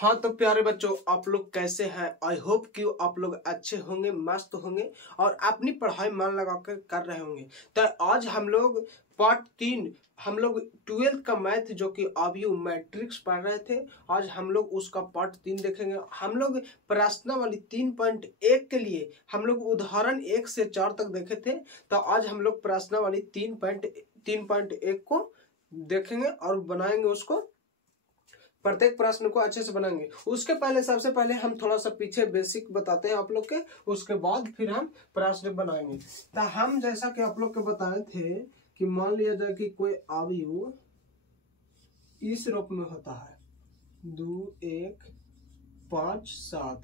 हाँ तो प्यारे बच्चों, आप लोग कैसे हैं? आई होप कि आप लोग अच्छे होंगे, मस्त होंगे और अपनी पढ़ाई मन लगा कर रहे होंगे। तो आज हम लोग पार्ट 3 हम लोग 12th का मैथ जो कि अभी मैट्रिक्स पढ़ रहे थे, आज हम लोग उसका पार्ट 3 देखेंगे। हम लोग प्रश्नावली 3.1 के लिए हम लोग उदाहरण 1 से 4 तक देखे थे। तो आज हम लोग प्रश्नावली 3.1 को देखेंगे और बनाएंगे उसको, प्रत्येक प्रश्न को अच्छे से बनाएंगे। उसके पहले सबसे पहले हम थोड़ा सा पीछे बेसिक बताते हैं आप लोग के, उसके बाद फिर हम प्रश्न बनाएंगे। तो हम जैसा कि आप लोग के बताए थे कि मान लिया जाए कि कोई अवयव इस रूप में होता है 2 1 5 7।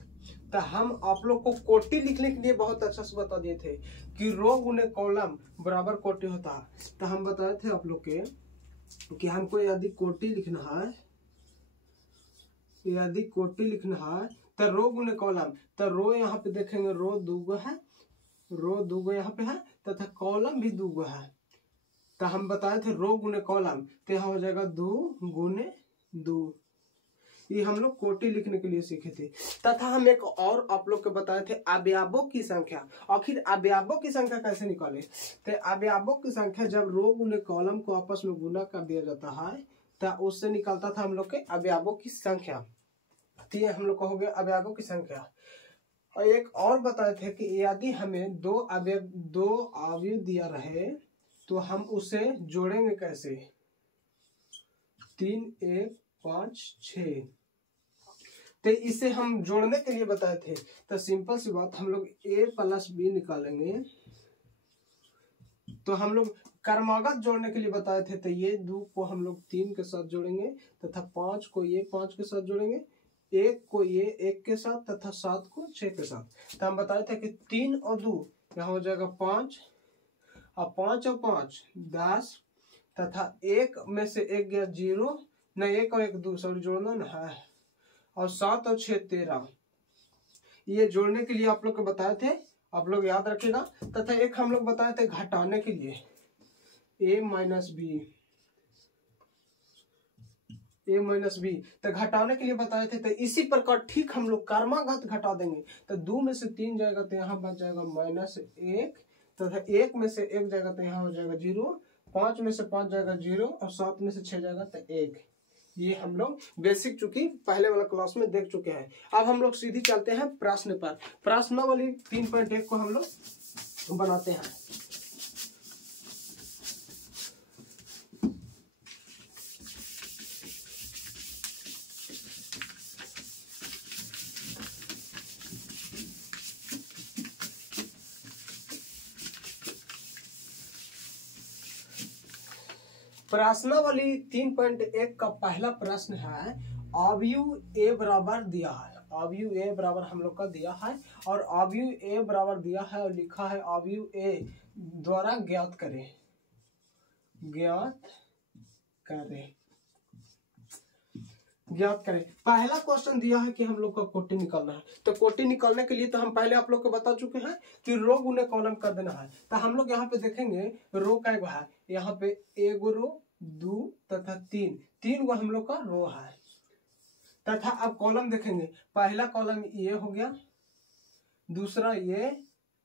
तो हम आप लोग को कोटि लिखने के लिए बहुत अच्छा से बता दिए थे कि रो गुने कॉलम बराबर कोटि होता है। तो हम बताए थे आप लोग के कि हमको यदि कोटि लिखना है, यदि कोटि लिखना है तो रो गुने कॉलम। तो रो यहाँ पे देखेंगे, रो दूगो है, रो दूगो यहाँ पे है तथा कॉलम भी दूगो है। तो हम बताए थे रो गुने कॉलम, तो यहाँ हो जाएगा 2 गुने 2। ये हम लोग कोटि लिखने के लिए सीखे थे। तथा हम एक और आप लोग को बताए थे अवयवों की संख्या। आखिर अवयवों की संख्या कैसे निकाले? तो अवयवों की संख्या जब रो गुने कॉलम को आपस में गुना कर दिया जाता है तो उससे निकलता था हम लोग के अवयवों की संख्या। तो ये हम लोग को हो गया अवयवों की संख्या। और एक और बताए थे कि यदि हमें दो अवयव दिया रहे तो हम उसे जोड़ेंगे कैसे? 3 1 5 6। तो इसे हम जोड़ने के लिए बताए थे। तो सिंपल सी बात, हम लोग a + b निकालेंगे। तो हम लोग क्रमागत जोड़ने के लिए बताए थे। तो ये 2 को हम लोग 3 के साथ जोड़ेंगे तथा 5 को ये 5 के साथ जोड़ेंगे, 1 को ये 1 के साथ तथा 7 को 6 के साथ। तो हम बताए थे कि 3 और 2 यहाँ हो जाएगा 5 और 5 और 5 10 तथा 1 में से 1 गया 0, न 1 और 1 2 सॉरी जोड़ना ना है, और 7 और 6 13। ये जोड़ने के लिए आप लोग को बताए थे, आप लोग याद रखिएगा। तथा एक हम लोग बताए थे घटाने के लिए a - b। तो घटाने के लिए बताए थे। तो इसी प्रकार ठीक हम लोग क्रमागत घटा देंगे। तो 2 में से 3 जाएगा तो यहाँ बच जाएगा -1 तथा 1 में से 1 जाएगा तो यहाँ हो जाएगा 0, 5 में से 5 जाएगा 0 और 7 में से 6 जाएगा तो 1। ये हम लोग बेसिक चूंकि पहले वाला क्लास में देख चुके हैं। अब हम लोग सीधी चलते हैं प्रश्न पर। प्रश्नावली 3.1 को हम लोग बनाते हैं। प्रश्नावली 3.1 का पहला प्रश्न है, अवयव a बराबर दिया है। अवयव a बराबर हम लोग का दिया है और अवयव a बराबर दिया है और लिखा है अवयव a द्वारा ज्ञात करें, ज्ञात करें। पहला क्वेश्चन दिया है कि हम लोग का कोटि निकालना है। तो कोटि निकालने के लिए तो हम पहले आप लोग को बता चुके हैं कि रो गुने कॉलम कर देना है। तो हम लोग यहाँ पे देखेंगे रो का है, यहाँ पे 1 रो 2 तथा 3 गो हम लोग का रो है। तथा अब कॉलम देखेंगे, पहला कॉलम ये हो गया, दूसरा ये,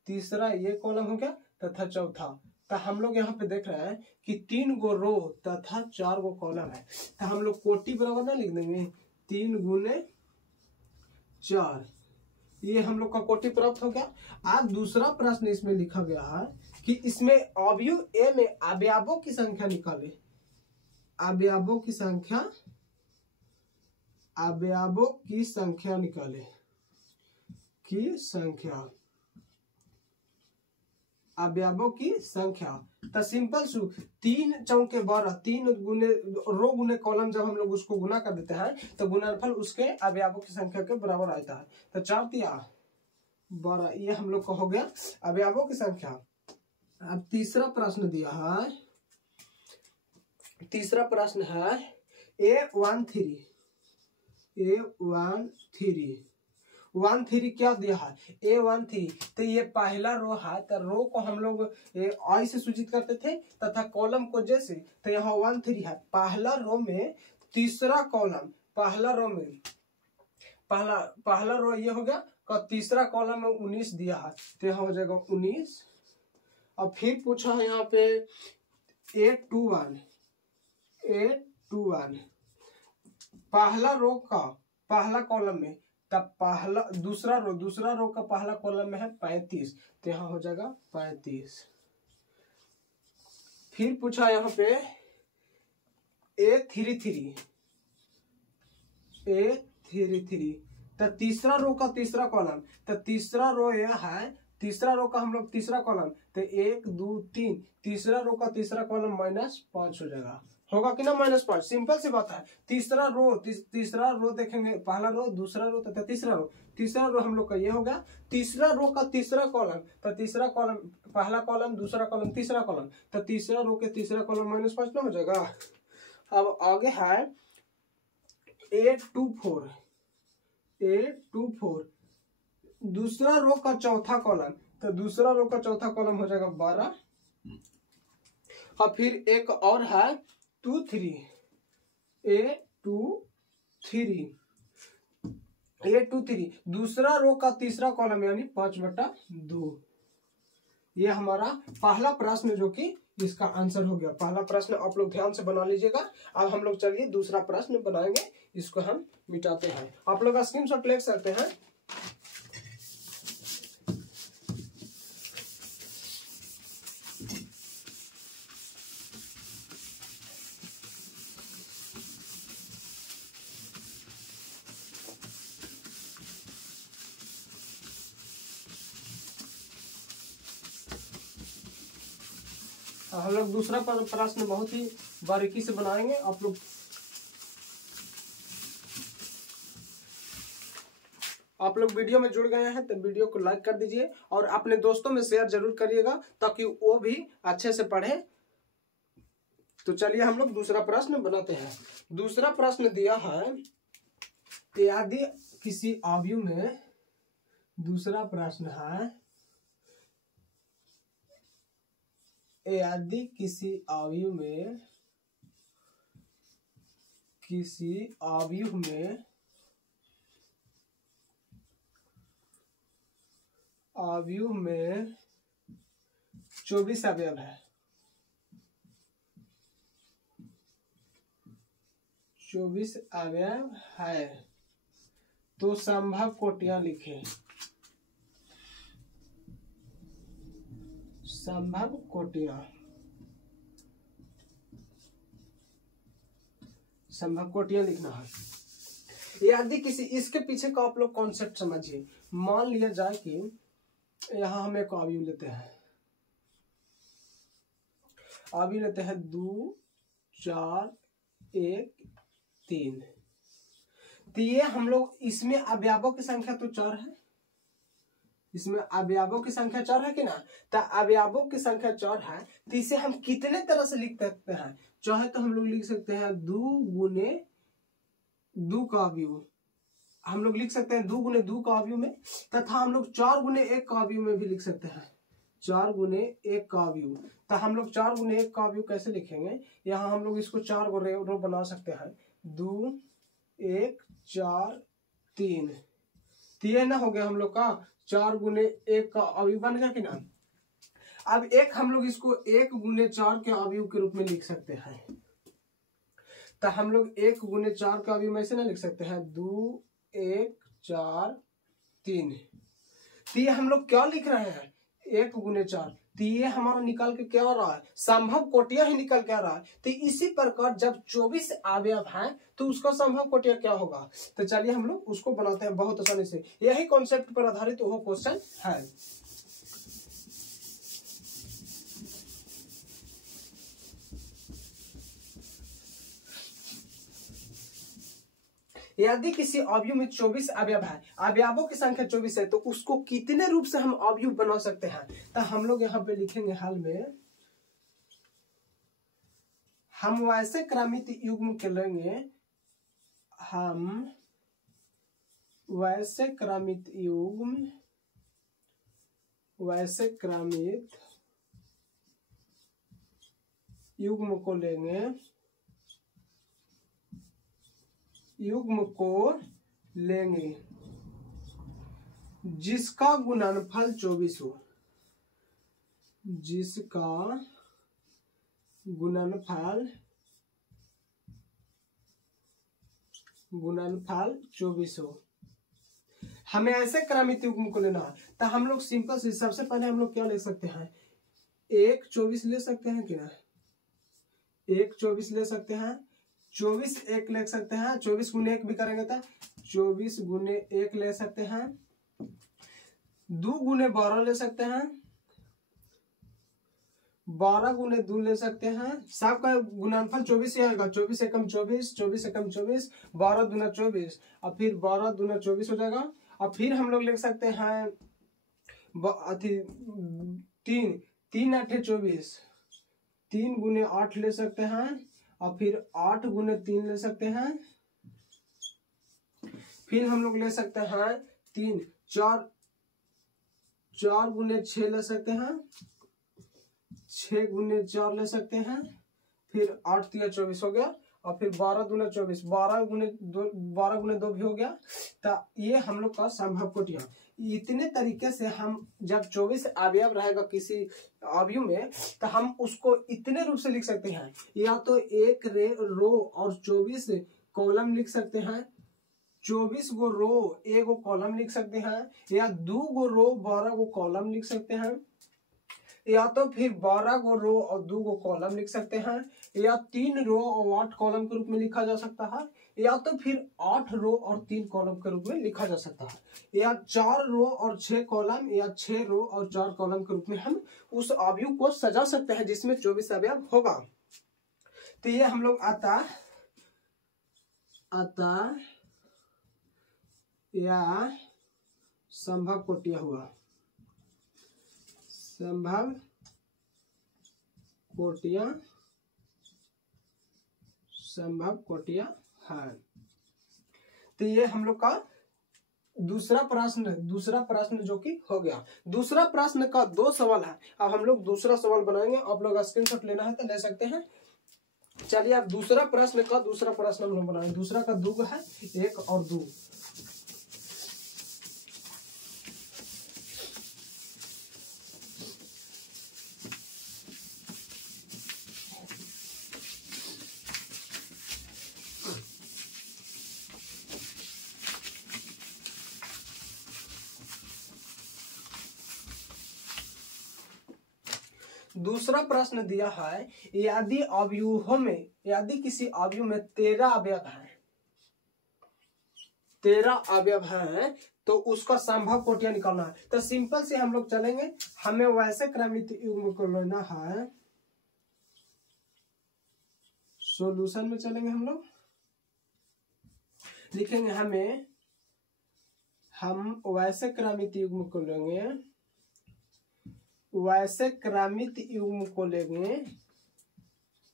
तीसरा ये कॉलम हो गया तथा चौथा। तो हम लोग यहाँ पे देख रहे हैं कि 3 गो रो तथा 4 गो कॉलम है। तो हम लोग कोटि बराबर ना लिख देंगे 3 गुने 4, ये हम लोग का कोटि प्राप्त हो गया। अब दूसरा प्रश्न इसमें लिखा गया है कि इसमें अवयव ए में अवयवों की संख्या निकाले। अवयवों की संख्या निकाले, अवयवों की संख्या। तो सिंपल सु 3 चौके 12, 3 गुने रो गुने कॉलम जब हम लोग उसको गुना कर देते हैं तो गुणनफल उसके अवयवों की संख्या के बराबर आता है। तो 4 तिया 12, ये हम लोग को हो गया अवयवों की संख्या। अब तीसरा प्रश्न दिया है, तीसरा प्रश्न है A13 क्या दिया है? A13। तो ये पहला रो है। तो रो को हम लोग आई से सूचित करते थे तथा कॉलम को जैसे, तो यहाँ 13 है पहला रो में, तीसरा कॉलम पहला रो में पहला पहला रो ये हो गया का तीसरा कॉलम में 19 दिया है तो यहाँ हो जाएगा 19। अब फिर पूछा है यहाँ पे 821 पहला रो का पहला कॉलम में, तब पहला दूसरा रो का पहला कॉलम में है 35 तो यहाँ हो जाएगा 35। फिर पूछा यहाँ पे A33 तो तीसरा रो का तीसरा कॉलम, तो तीसरा रो यह है, तीसरा रो का हम लोग तीसरा कॉलम तो 1 2 3 तीसरा रो का तीसरा कॉलम -5 हो जाएगा, होगा कि ना -5। सिंपल सी बात है। तीसरा रो देखेंगे, पहला रो दूसरा रो तथा तीसरा रो हम लोग का ये होगा। तीसरा रो का तीसरा कॉलम तो तीसरा कॉलम पहला कॉलम दूसरा कॉलम तीसरा कॉलम तो तीसरा रो के तीसरा कॉलम -5 ना हो जाएगा। अब आगे है 824 दूसरा रो का चौथा कॉलम तो दूसरा रो का चौथा कॉलम हो जाएगा 12। और फिर एक और है 23 A23 दूसरा रो का तीसरा कॉलम यानी 5/2। ये हमारा पहला प्रश्न जो कि इसका आंसर हो गया। पहला प्रश्न आप लोग ध्यान से बना लीजिएगा। अब हम लोग चलिए दूसरा प्रश्न बनाएंगे, इसको हम मिटाते हैं। आप लोग स्क्रीनशॉट ले सकते हैं। हम लोग दूसरा प्रश्न बहुत ही बारीकी से बनाएंगे। आप लोग वीडियो में जुड़ गए हैं तो वीडियो को लाइक कर दीजिए और अपने दोस्तों में शेयर जरूर करिएगा ताकि वो भी अच्छे से पढ़े। तो चलिए हम लोग दूसरा प्रश्न बनाते हैं। दूसरा प्रश्न दिया है यदि किसी अवयव में, दूसरा प्रश्न है यदि किसी अवयव में 24 अवयव है, 24 अवयव है तो संभव कोटियां लिखें। संभव कोटियां लिखना है। यदि किसी, इसके पीछे का आप लोग कॉन्सेप्ट समझिए। मान लिया जाए कि यहां हम एक अवयव लेते हैं 2 4 1 3। तो ये हम लोग, इसमें अवयवों की संख्या तो 4 है, इसमें अवयवों की संख्या 4 है कि ना। तो अवयवों की संख्या 4 है तो इसे हम कितने तरह से लिख सकते हैं। चाहे तो हम लोग लिख सकते हैं 2 गुने 2 का अवयव, हम लोग लिख सकते हैं 2 गुने 2 का अवयव में, तथा हम लोग 4 गुने 1 का अवयव में भी लिख सकते हैं। 4 गुने 1 का अवयव, तो हम लोग 4 गुने 1 का अवयव कैसे लिखेंगे। यहाँ हम लोग इसको 4 रो बना सकते हैं। 2 1 4 3 तो ये ना हो गया हम लोग का 4 गुने 1 का अवयव बन गया कि ना। अब एक हम लोग इसको 1 गुने 4 के अवयव के रूप में लिख सकते हैं। तो हम लोग 1 गुने 4 का अवयव ऐसे ना लिख सकते हैं 2 1 4 3। तो ये हम लोग क्या लिख रहे हैं 1 गुने 4, तो ये हमारा निकाल के क्या आ रहा है, संभव कोटियां ही निकल के आ रहा है। तो इसी प्रकार जब 24 अवयव हैं तो उसका संभव कोटियां क्या होगा। तो चलिए हम लोग उसको बनाते हैं बहुत आसानी से। यही कॉन्सेप्ट पर आधारित वो क्वेश्चन है। यदि किसी अवयव में 24 अवयव है, अवयवों की संख्या 24 है, तो उसको कितने रूप से हम अवयव बना सकते हैं। तो हम लोग यहाँ पे लिखेंगे, हाल में हम वैसे क्रमित युग्म के लेंगे, हम वैसे क्रमित युग्म को लेंगे, युग्म को लेंगे जिसका गुणनफल 24 हो, जिसका गुणनफल 24 हो। हमें ऐसे क्रमित युग्म को लेना है, तो हम लोग सिंपल से सबसे पहले हम लोग क्या ले सकते हैं, 1 24 ले सकते हैं कि ना, 1 24 ले सकते हैं, 24 1 ले सकते हैं, 24 गुने 1 भी करेंगे तो 24 गुने 1 ले सकते हैं, 2 गुने 12 ले सकते हैं, 12 गुने 2 ले सकते हैं। सबका गुणनफल 24 ही आएगा, 24 एकम 24, 24 एकम 24, 12 दूना 24 और फिर 12 दूना 24 हो जाएगा। और फिर हम लोग लिख सकते हैं 3 3 8 24, 3 गुने 8 ले सकते हैं और फिर 8 गुने 3 ले सकते हैं। फिर हम लोग ले सकते हैं 3 4 गुने 6 ले सकते हैं, 6 गुने 4 ले सकते हैं, फिर 8 3 24 हो गया और फिर 12 दूना 24, 12 गुने 2 भी हो गया। तो ये हम लोग का संभव कोटियां। इतने तरीके से हम जब 24 अवयव रहेगा किसी अवयव में तो हम उसको इतने रूप से लिख सकते हैं, या तो एक रो और 24 कॉलम लिख सकते हैं, 24 गो रो 1 गो कॉलम लिख सकते हैं, या 2 गो रो 12 गो कॉलम लिख सकते हैं, या तो फिर 12 गो रो और 2 गो कॉलम लिख सकते हैं, या 3 रो और 8 कॉलम के रूप में लिखा जा सकता है, या तो फिर 8 रो और 3 कॉलम के रूप में लिखा जा सकता है, या 4 रो और 6 कॉलम, या 6 रो और 4 कॉलम के रूप में हम उस अवयव को सजा सकते हैं जिसमें 24 अवयव होगा। तो ये हम लोग आता या संभव कोटिया हुआ, संभव कोटिया है। तो ये हम लोग का दूसरा प्रश्न जो कि हो गया। दूसरा प्रश्न का 2 सवाल है। अब हम लोग दूसरा सवाल बनाएंगे, आप लोग स्क्रीनशॉट लेना है तो ले सकते हैं। चलिए अब दूसरा प्रश्न हम लोग बनाएंगे। दूसरा का 2 है, 1 और 2। दूसरा प्रश्न दिया है, यदि किसी अवयव में 13 अवयव है, 13 अवयव है तो उसका संभव कोटियां निकालना है। तो सिंपल से हम लोग चलेंगे, हमें वैसे क्रमित युग्म को लेना है। सॉल्यूशन में चलेंगे, हम लोग लिखेंगे हम वैसे क्रमित युग्म को लेंगे,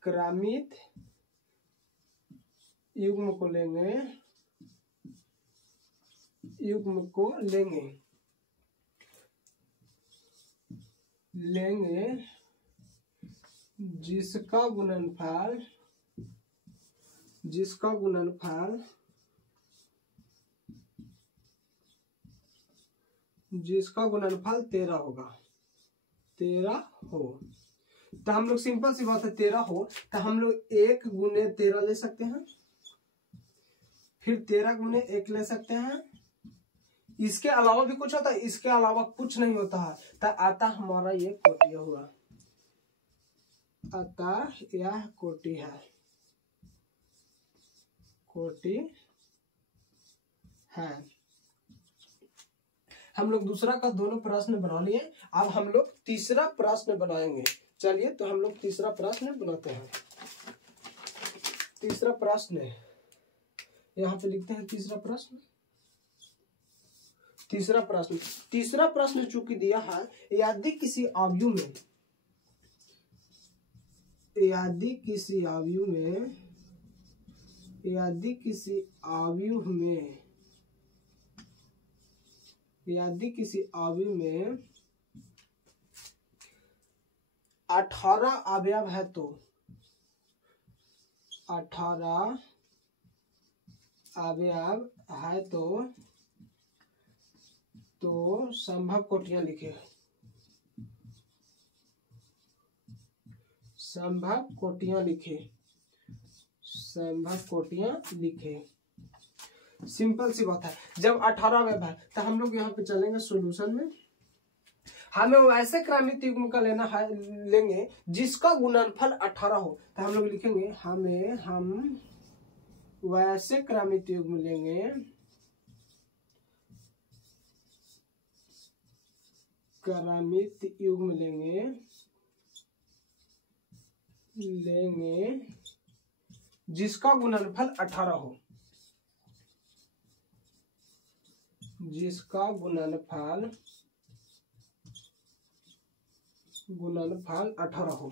क्रमित युग्म को लेंगे, जिसका गुणनफल 13 होगा, 13 हो। तो हम लोग सिंपल सी बात है, 13 हो तो हम लोग 1 गुने 13 ले सकते हैं, फिर 13 गुने 1 ले सकते हैं। इसके अलावा भी कुछ होता है? इसके अलावा कुछ नहीं होता है। तो आता हमारा ये कोटिया हुआ, अतः यह कोटि है, हम लोग दूसरा का दोनों प्रश्न बना लिए। अब हम लोग तीसरा प्रश्न बनाएंगे। चलिए तो हम लोग तीसरा प्रश्न बनाते हैं। तीसरा प्रश्न यहाँ पे लिखते हैं, तीसरा प्रश्न चूंकि दिया है, यदि किसी अवयव में 18 अवयव है तो 18 अवयव है तो संभव कोटियां लिखे। संभव कोटियां लिखे। संभव कोटियां लिखे। सिंपल सी बात है। जब 18 अवयव है तो हम लोग यहाँ पे चलेंगे सॉल्यूशन में। हमें वैसे क्रमित युग्म का लेना है, लेंगे जिसका गुणनफल 18 हो। तो हम लोग लिखेंगे हम वैसे क्रमित युग्म लेंगे जिसका गुणनफल 18 हो। जिसका गुणनफल 18 हो।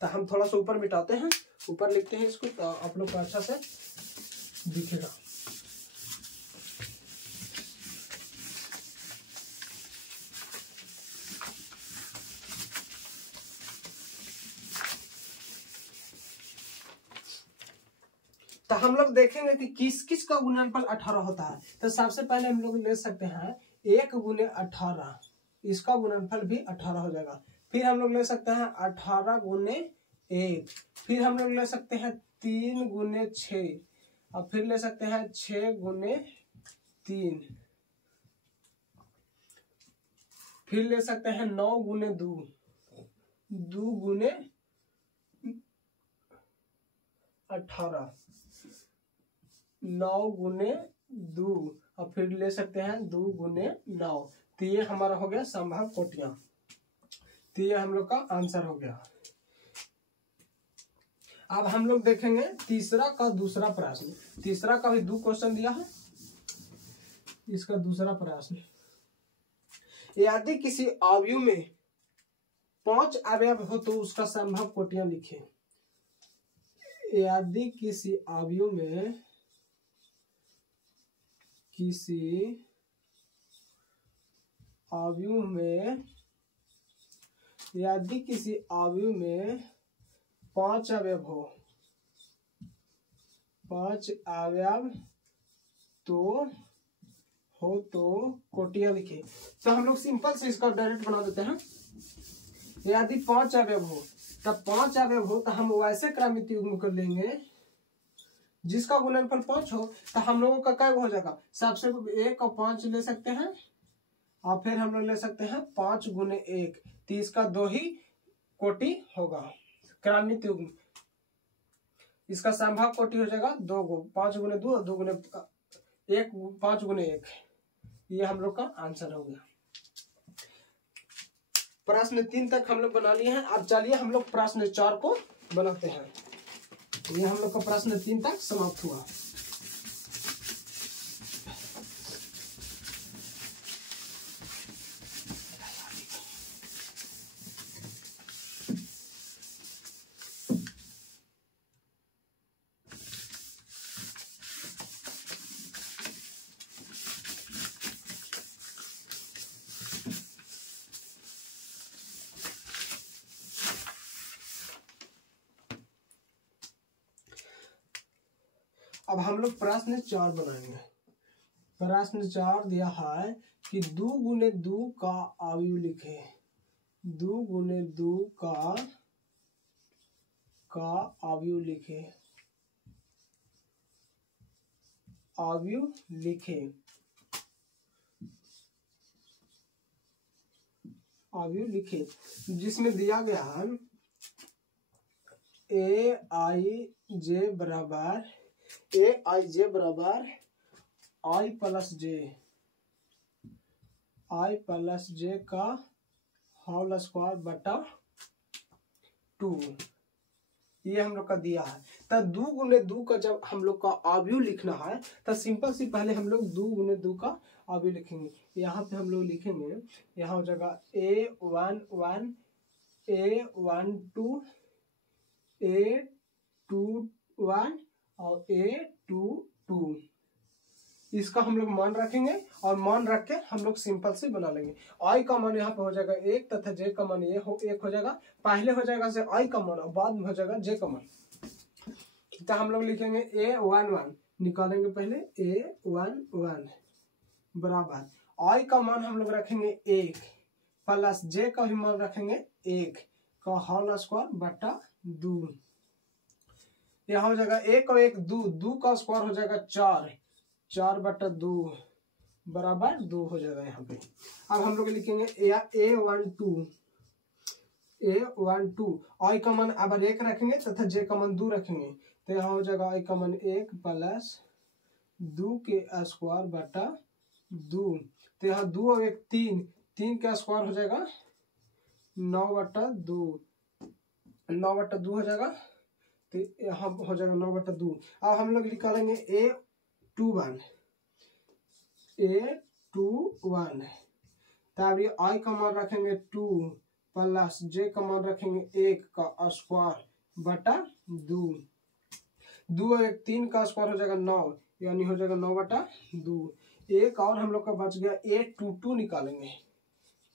तो हम थोड़ा सा ऊपर मिटाते हैं, ऊपर लिखते हैं इसको, तो आप लोग को अच्छा से दिखेगा। तो हम लोग देखेंगे कि किस किस का गुणनफल 18 होता है। तो सबसे पहले हम लोग ले सकते हैं 1 गुने 18, इसका गुणनफल भी 18 हो जाएगा। फिर हम लोग ले सकते हैं 18 गुने 1, फिर हम लोग ले सकते हैं 3 गुने 6, और फिर ले सकते हैं 6 गुने 3, फिर ले सकते हैं 9 गुने 2, 2 गुने 18, 9 गुने 2, और फिर ले सकते हैं 2 गुने 9। तो ये हमारा हो गया संभव कोटियां। तो ये हम लोग का आंसर हो गया। अब हम लोग देखेंगे तीसरा का दूसरा प्रश्न। तीसरा का भी 2 क्वेश्चन दिया है। इसका दूसरा प्रश्न, यदि किसी अवयव में 5 अवयव हो तो उसका संभव कोटियां लिखें। यदि किसी अवयव में यदि किसी अवयव में 5 अवयव हो, 5 अवयव तो कोटियां लिखे। तो हम लोग सिंपल से इसका डायरेक्ट बना देते हैं। यदि 5 अवयव हो, तब 5 अवयव हो तो हम वैसे क्रमित युग्म कर लेंगे जिसका गुणनफल 5 हो। तो हम लोगों का क्या हो जाएगा, सबसे 1 और 5 ले सकते हैं, और फिर हम लोग ले सकते हैं 5 गुने 1, तो इसका 2 ही कोटि होगा क्रमित युग्म। इसका संभव कोटि हो जाएगा 2 गो, 5 गुने 2 और 2 गुने 1, 5 गुने 1। ये हम लोग का आंसर हो गया। प्रश्न 3 तक हम लोग बना लिए हैं। अब चलिए हम लोग प्रश्न 4 को बनाते हैं। ये हम लोग का प्रश्न 3 तक समाप्त हुआ। अब हम लोग प्रश्न 4 बनाएंगे। प्रश्न 4 दिया है कि 2 गुने 2 का अवयव लिखे। 2 गुने 2 का अवयव लिखे। अवयव लिखे। अवयव लिखे जिसमें दिया गया है AIJ बराबर I प्लस जे का होल स्क्वायर बटा 2। ये हम लोग का दिया है। तो 2 गुने 2 का जब हम लोग का अवयव लिखना है तो सिंपल सी पहले हम लोग 2 गुने 2 का अवयव लिखेंगे। यहाँ पे हम लोग लिखेंगे, यहाँ हो जाएगा A11 A12 A21 और A22। इसका हम लोग मान रखेंगे और मान रख के हम लोग सिंपल से बना लेंगे। आई का मान यहाँ पे हो जाएगा 1 तथा जे का मान 1 हो जाएगा। पहले हो जाएगा से आई का मान और बाद में हो जाएगा जे का मान। तो हम लोग लिखेंगे A11 निकालेंगे पहले A11 बराबर आई का मान हम लोग रखेंगे 1 प्लस जे का भी मान रखेंगे 1 का होल स्क्वायर बटा 2। यहाँ हो जाएगा 1 और 1 2, 2 का स्क्वायर हो जाएगा 4, 4 बटा 2 बराबर 2 हो जाएगा यहाँ पे। अब हम लोग लिखेंगे A12 आई का मान अब 1 रखेंगे तथा जे का मान 2 रखेंगे, तो यहाँ हो जाएगा आई का मान 1 प्लस 2 के स्क्वायर बटा 2। तो यहाँ 2 और 1 3, 3 का स्क्वायर हो जाएगा 9 बटा 2, 9 बटा 2 हो जाएगा, तो यहाँ हो जाएगा 9 बटा 2। अब हम लोग निकालेंगे A21 तब ये आई का मान रखेंगे 2 प्लस जे का मान रखेंगे 1 का स्क्वायर बटा 2, 2 और 1 3 का स्क्वायर हो जाएगा 9, यानी हो जाएगा 9 बटा 2। एक और हम लोग का बच गया A22 निकालेंगे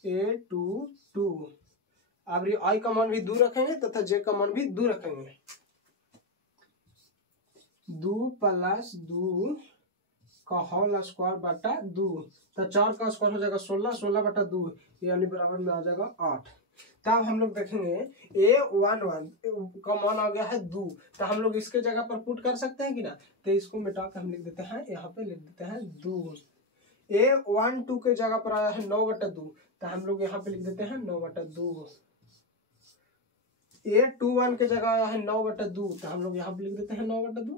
A22। अब ये आई का मान भी 2 रखेंगे तथा जे का मान भी 2 रखेंगे, 2 प्लस 2 का होल स्क्वायर बटा 2, तो 4 का स्क्वायर हो जाएगा 16, 16 बटा 2 यानी बराबर में आ जाएगा 8। तब हम लोग देखेंगे A11 का मान आ गया है 2, तो हम लोग इसके जगह पर पुट कर सकते हैं कि ना, तो इसको मिटा कर हम लिख देते हैं, यहाँ पे लिख देते हैं 2। A12 के जगह पर आया है 9 बटा 2, तो हम लोग यहाँ पे लिख देते हैं 9 बटा 2। A21 के जगह आया है 9 बटा 2, तो हम लोग यहाँ पे लिख देते हैं 9 बटा 2।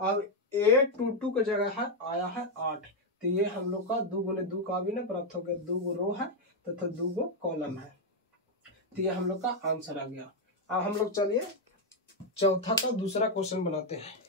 अब A22 के जगह है आया है 8, तो ये हम लोग का 2 गुने 2 का भी ना प्राप्त हो गया, 2 गो रो है तथा 2 गो कॉलम है, तो ये हम लोग का आंसर आ गया। अब हम लोग चलिए चौथा का दूसरा क्वेश्चन बनाते हैं।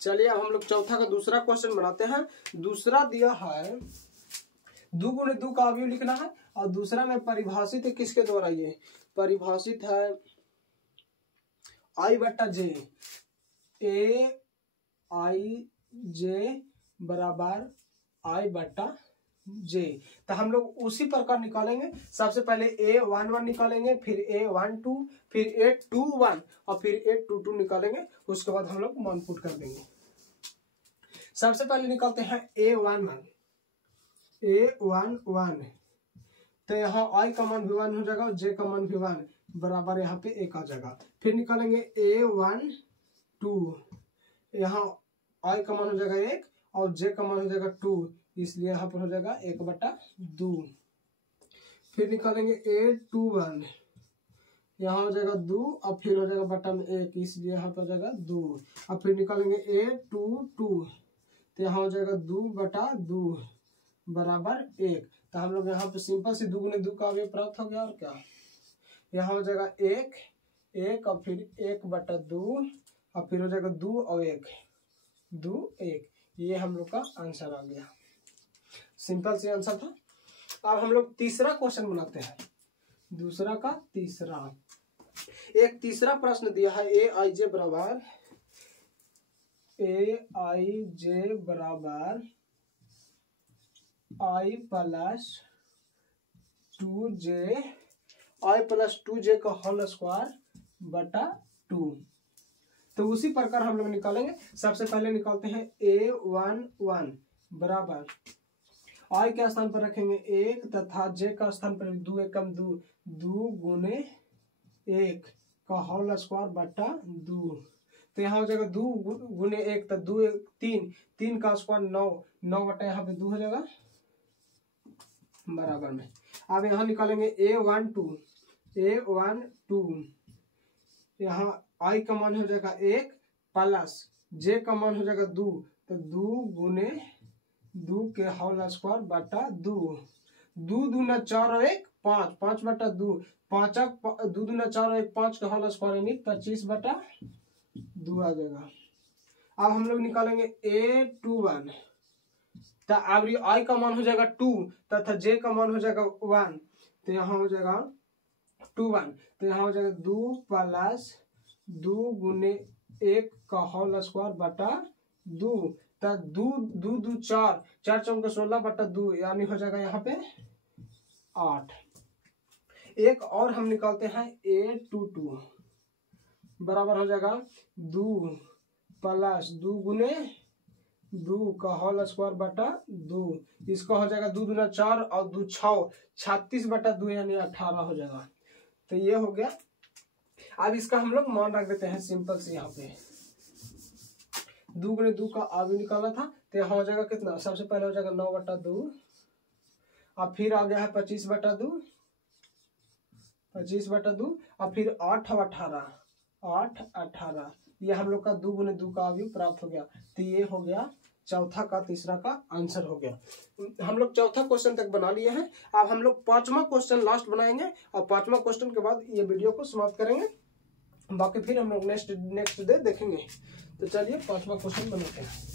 चलिए अब हम लोग चौथा का दूसरा क्वेश्चन बनाते हैं। दूसरा दिया है 2 गुने 2 का अवयव लिखना है, और दूसरा में परिभाषित है किसके द्वारा, ये परिभाषित है आई बटा जे, ए आई जे बराबर आई बटा जे। तो हम लोग उसी प्रकार निकालेंगे, सबसे पहले A11 निकालेंगे, फिर A12, फिर A21 और फिर A22 निकालेंगे, उसके बाद हम लोग मान पुट कर देंगे। सबसे पहले निकालते हैं A11, तो यहाँ आई का मान भी 1 हो जाएगा और जे का मान भी 1 बराबर यहाँ पे 1 आ जाएगा। फिर निकालेंगे A12, यहाँ आई का मान हो जाएगा 1 और जे का मान हो जाएगा 2, इसलिए यहाँ पर हो जाएगा 1 बटा 2। फिर निकालेंगे A21, यहाँ हो जाएगा 2 और फिर हो जाएगा बटा में 1, इसलिए यहाँ पर हो जाएगा 2। अब फिर निकालेंगे A22, तो यहाँ हो जाएगा 2 बटा 2 बराबर 1। तो हम लोग यहाँ पे सिंपल से 2 गुने 2 का अवयव प्राप्त हो गया, और क्या यहाँ हो जाएगा 1 और फिर 1 बटा 2 और फिर हो जाएगा 2 और 1, 2 1, ये हम लोग का आंसर आ गया। सिंपल से आंसर था। अब हम लोग तीसरा क्वेश्चन बनाते हैं। दूसरा का तीसरा, एक तीसरा प्रश्न दिया है ए आई जे बराबर आई प्लस 2 जे का होल स्क्वायर बटा 2। तो उसी प्रकार हम लोग निकालेंगे। सबसे पहले निकालते हैं A11 बराबर आई के स्थान पर रखेंगे 1 तथा जे का स्थान पर 2 एकम 2, 2 गुने 1 का होल स्क्वायर बटा 2। तो यहाँ हो जाएगा 2 गुने 1 तो 2 3, 3 का स्क्वायर 9, 9 बटा यहाँ पे 2 हो जाएगा बराबर में। अब यहाँ निकालेंगे A12, यहाँ आई का मान हो जाएगा 1 प्लस जे का मान हो जाएगा 2, तो 2 गुने 2 के होल स्क्वायर बटा 2, 2 दूना 4 और 1 5, 5 बटा 2, 5 2 दूना 4 और 1 5 का होल स्क्वायर यानी 25 बटा 2 आ जाएगा। अब हम लोग निकालेंगे A21, तो अब आई का मान हो जाएगा 2 तथा जे का मान हो जाएगा 1, तो यहाँ हो जाएगा 2 1, तो यहाँ हो जाएगा 2 प्लस 2 गुने 1 का होल स्क्वायर बटा 2, तो 2 2 2 4 4 चौके 16 बटा 2, यानी हो जाएगा यहाँ पे 8। एक और हम निकालते हैं A22 बराबर हो जाएगा 2 प्लस 2 गुने 2 का होल स्क्वायर बटा 2, इसका हो जाएगा 2 दूना 4 और 2 6 36 बटा 2 यानी 18 हो जाएगा। तो ये हो गया। अब इसका हम लोग मान रख देते हैं सिंपल से, यहाँ पे 2 गुने 2 का आगे निकाला था, तो यहाँ हो जाएगा कितना, सबसे पहले हो जाएगा 9 बटा 2, अब फिर आ गया है 25 बटा 2, 25 बटा 2, और फिर 8 और 18, ये हम लोग का 2 गुने 2 का आगे प्राप्त हो गया। तो ये हो गया चौथा का तीसरा का आंसर हो गया। हम लोग चौथा क्वेश्चन तक बना लिए हैं। अब हम लोग 5वां क्वेश्चन लास्ट बनाएंगे और 5वां क्वेश्चन के बाद ये वीडियो को समाप्त करेंगे, बाकी फिर हम लोग नेक्स्ट डे देखेंगे। तो चलिए 5वां क्वेश्चन बनाते हैं।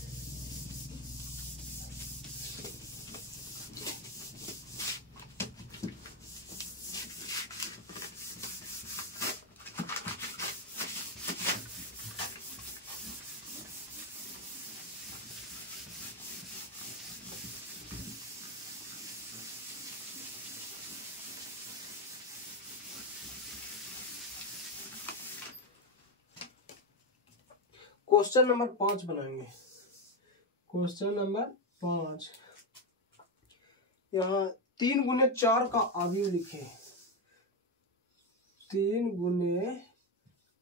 क्वेश्चन नंबर 5 बनाएंगे। क्वेश्चन नंबर 5, यहाँ 3 गुने 4 का अवयव लिखे। 3 गुने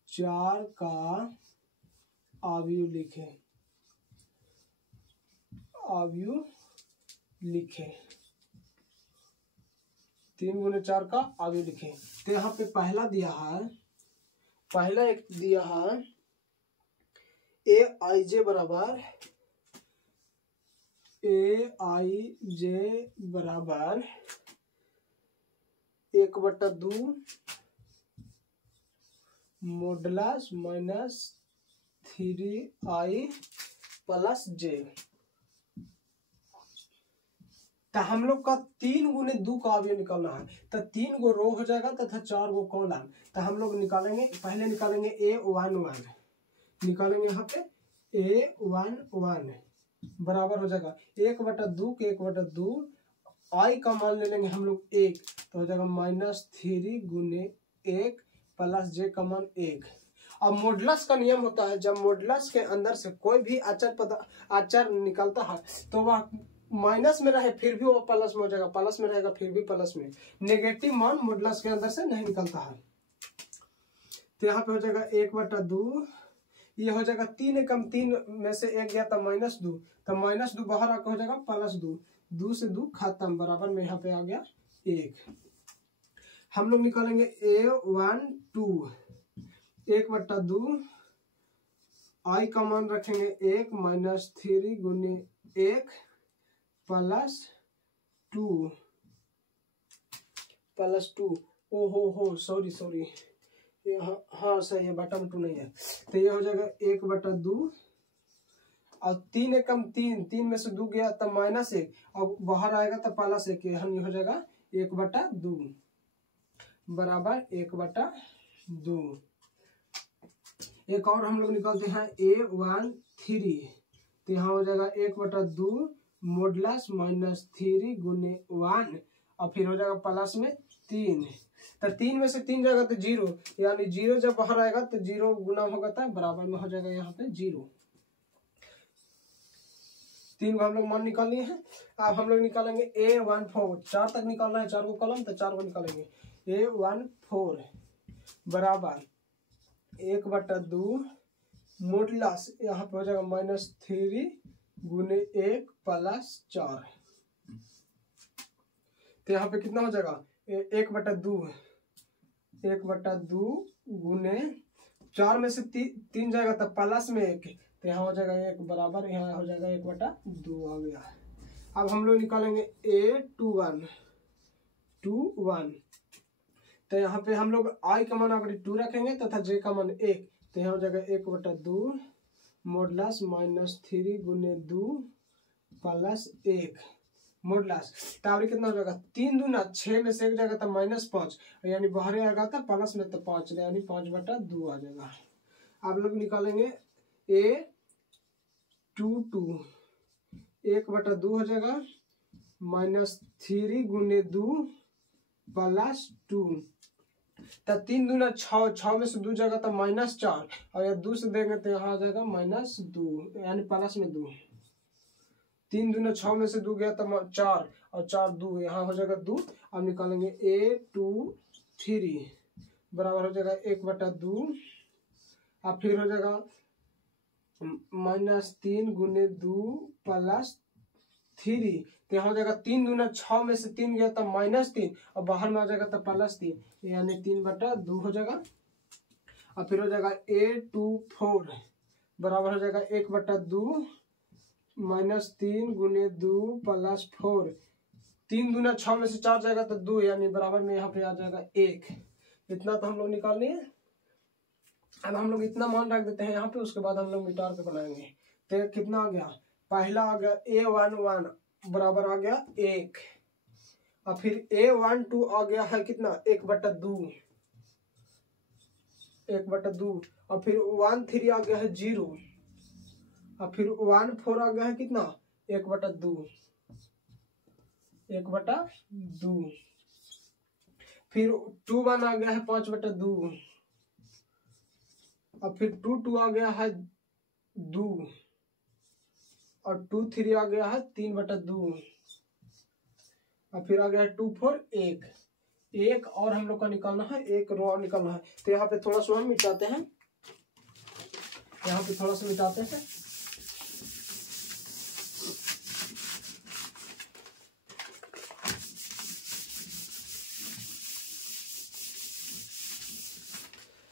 4 का अवयव लिखे, अवयव लिखे 3 गुने 4 का अवयव लिखे। तो यहाँ पे पहला दिया है, पहला एक दिया है AIJ बराबर 1/2 modulus minus 3I plus J। तो हम लोग का 3 गुने 2 का अवयव निकालना है, तो 3 गो रो हो जाएगा तथा 4 गो कॉलम। तो हम लोग निकालेंगे, पहले निकालेंगे A11 निकालेंगे, यहाँ पे A11 बराबर हो जाएगा 1/2 के 1/2, आई का मान ले लेंगे हम लोग 1, तो हो जाएगा -3 गुने 1 प्लस जे का मान 1। अब मॉडुलस का नियम होता है, जब मॉडुलस के अंदर से कोई भी अचर निकलता है तो वह माइनस में रहे फिर भी वो प्लस में हो जाएगा, प्लस में रहेगा फिर भी प्लस में। नेगेटिव मान मॉडुलस के अंदर से नहीं निकलता है। तो यहाँ पे हो जाएगा 1/2, ये हो जाएगा 3 एकम 3 में से 1 गया तो -2, तो -2 बाहर आकर हो जाएगा +2, 2 से 2 खत्म, बराबर में यहाँ पे आ गया 1। हम लोग निकालेंगे A12 1/2, आई का मान रखेंगे 1 -3 गुने 1 प्लस 2 ओ हो सॉरी यहाँ, हाँ सही है, बटन 2 नहीं है। तो ये हो जाएगा 1/2 और 3 एकम 3 में से 2 गया तो -1 और बाहर आएगा तो +1, हम ये हो जाएगा 1/2 बराबर 1/2। एक और हम लोग निकालते हैं A13, तो यहाँ हो जाएगा 1/2 मॉडुलस -3 गुने 1 और फिर हो जाएगा प्लस में 3, तो 3 में से 3 जाएगा तो 0, यानी 0 जब बाहर आएगा तो 0 गुना होगा तो बराबर में हो जाएगा यहाँ पे 0। 3 को हम लोग मान निकाल लिए हैं। अब हम लोग निकालेंगे A14, 4 तक निकालना है, 4 को कॉलम, तो 4 को निकालेंगे। A14 बराबर 1/2 मॉडुलस, यहाँ पे हो जाएगा -3 गुने 1 प्लस 4, तो यहाँ पे कितना हो जाएगा 1/2 गुने 4 में से 3 जाएगा तो प्लस में 1, तो यहाँ हो जाएगा 1 बराबर, यहाँ हो जाएगा 1/2 आ गया। अब हम लोग निकालेंगे A21, तो यहाँ पे हम लोग आई का मान अगर 2 रखेंगे तथा जे का मान 1, तो यहाँ हो जाएगा 1/2 मॉडुलस -3 गुने 2 प्लस 1 मॉडुलस। तो कितना हो जाएगा 3 दूना 6 में से 1 जाएगा तो -5 यानी बाहर आएगा था प्लस में तो 5 यानी 5/2 आ जाएगा। आप लोग निकालेंगे a22 1/2 हो जाएगा -3 × 2 + 2। तो 3 दूना 6 6 में से 2 जाएगा तो -4 और या 2 से देंगे तो यहाँ आ जाएगा -2 यानी प्लस में 2। 3 दूना 6 में से 2 गया तो 4 और 4 2 यहाँ हो जाएगा 2। अब निकालेंगे a23 बराबर हो जाएगा 1/2 और फिर हो जाएगा -3 × 2 + 3। तो यहाँ हो जाएगा 3 दूना 6 में से 3 गया तो -3 और बाहर में आ जाएगा तो +3 यानी 3/2 हो जाएगा। और फिर हो जाएगा a24 बराबर हो जाएगा 1/2 -3 × 2 + 4। 3 दूना 6 में से 4 जाएगा तो 2 यानी बराबर में यहाँ पे आ जाएगा 1। इतना तो हम लोग निकाल लिए। अब हम लोग इतना मान रख देते हैं यहाँ पे, उसके बाद हम लोग मिटार के बनाएंगे। तो कितना आ गया, पहला आ गया a11 बराबर आ गया 1 और फिर a12 आ गया है कितना 1/2 और फिर 13 आ गया है 0 और फिर 14 आ गया है कितना 1/2 फिर 21 आ गया है 5/2 और फिर 22 आ गया है 2 और 23 आ गया है 3/2 और फिर आ गया है 24 1 और हम लोग का निकालना है, एक रो और निकालना है। तो यहाँ पे थोड़ा सा हम मिटाते हैं,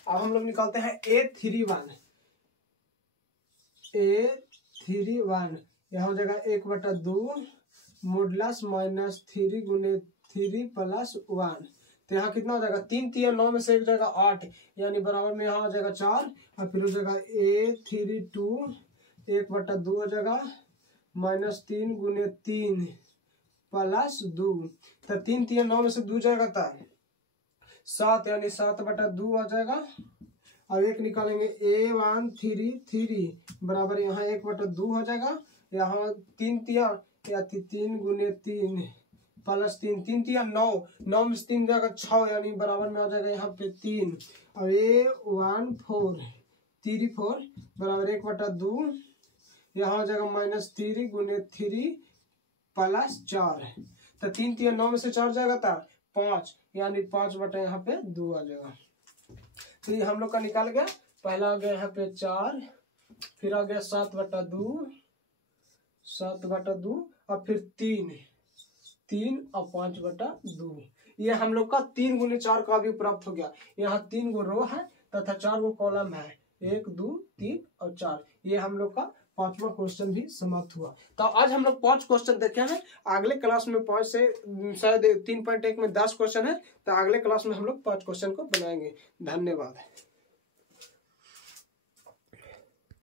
अब हम लोग निकालते हैं a31 यहाँ हो जाएगा 1/2 मॉडुलस -3 × 3 + 1। तो यहाँ कितना हो जाएगा 3 3 9 में से 1 जाएगा 8 यानी बराबर में यहाँ आ जाएगा 4 और फिर हो जाएगा a32 1/2 हो जाएगा -3 × 3 + 2। तो 3 3 9 में से 2 जाएगा तो 7 यानी 7/2 आ जाएगा। अब एक निकालेंगे a133 बराबर यहाँ 1/2 हो जाएगा। यहाँ 3 3 × 3 + 3 3 3 9 में से 3 जाएगा 6 यानी बराबर में आ जाएगा यहाँ पे 3 और a14 बराबर 1/2 यहाँ हो जाएगा -3 × 3 + 4। तो 3 3 9 में से 4 जाएगा था 5 यानी 5/2 यहाँ पे 2 आ जाएगा। तो ये हम लोग का निकाल गया। पहला आ गया यहाँ पे 4 फिर आ गया 7/2 और फिर 3 और 5/2। ये हम लोग का 3 × 4 का भी प्राप्त हो गया। यहाँ 3 गो रो है तथा 4 गो कॉलम है, 1 2 3 और 4। ये हम लोग का 5वां क्वेश्चन भी समाप्त हुआ। तो आज हम लोग 5 क्वेश्चन देखे हैं। अगले क्लास में 5 से शायद 3.1 में 10 क्वेश्चन है। तो अगले क्लास में हम लोग 5 क्वेश्चन को बनाएंगे। धन्यवाद।